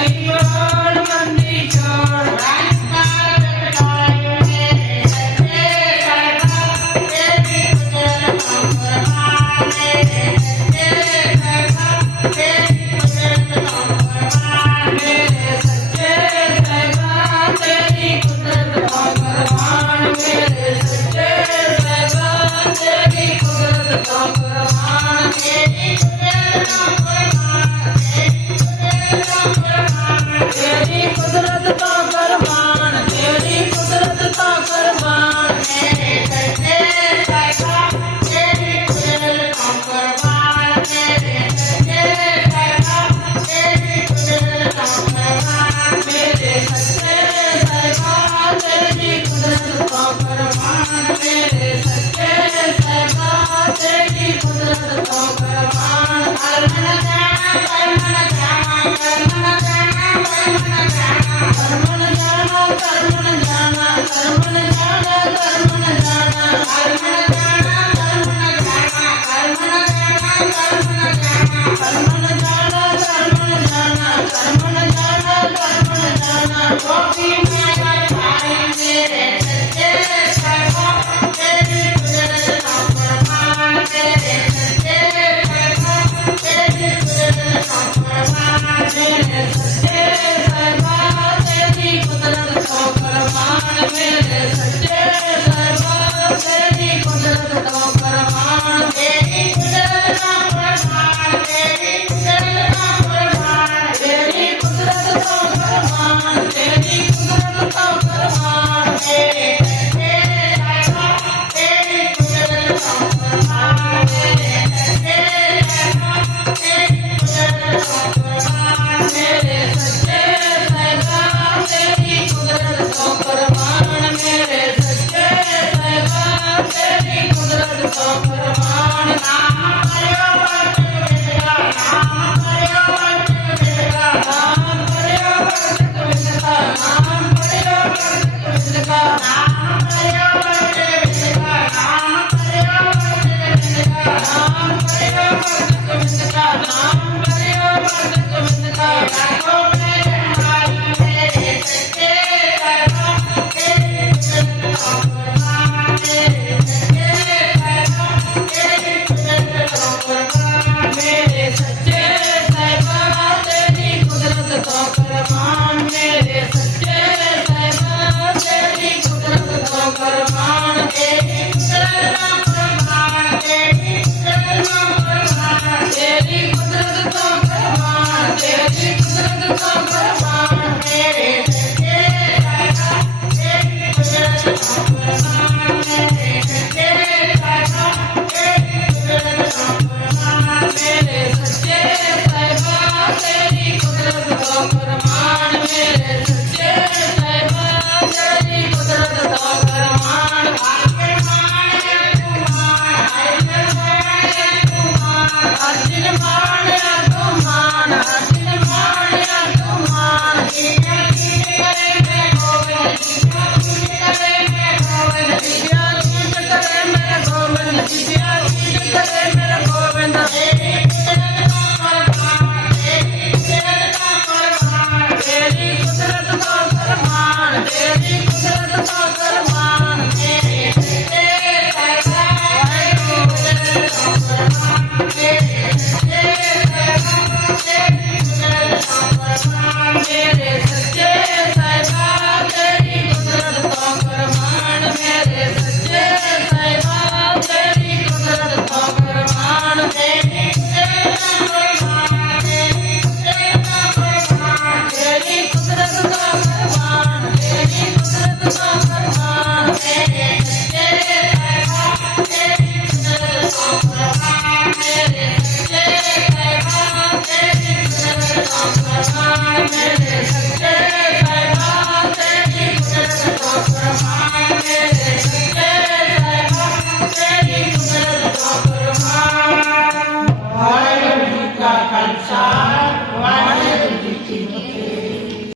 Happy birthday. Cristiano.